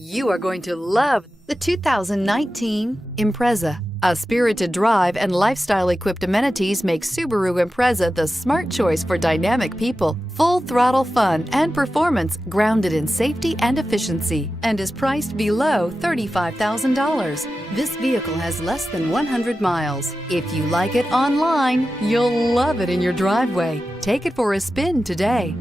You are going to love the 2019 Impreza. A spirited drive and lifestyle-equipped amenities make Subaru Impreza the smart choice for dynamic people. Full-throttle fun and performance grounded in safety and efficiency, and is priced below $35,000. This vehicle has less than 100 miles. If you like it online, you'll love it in your driveway. Take it for a spin today.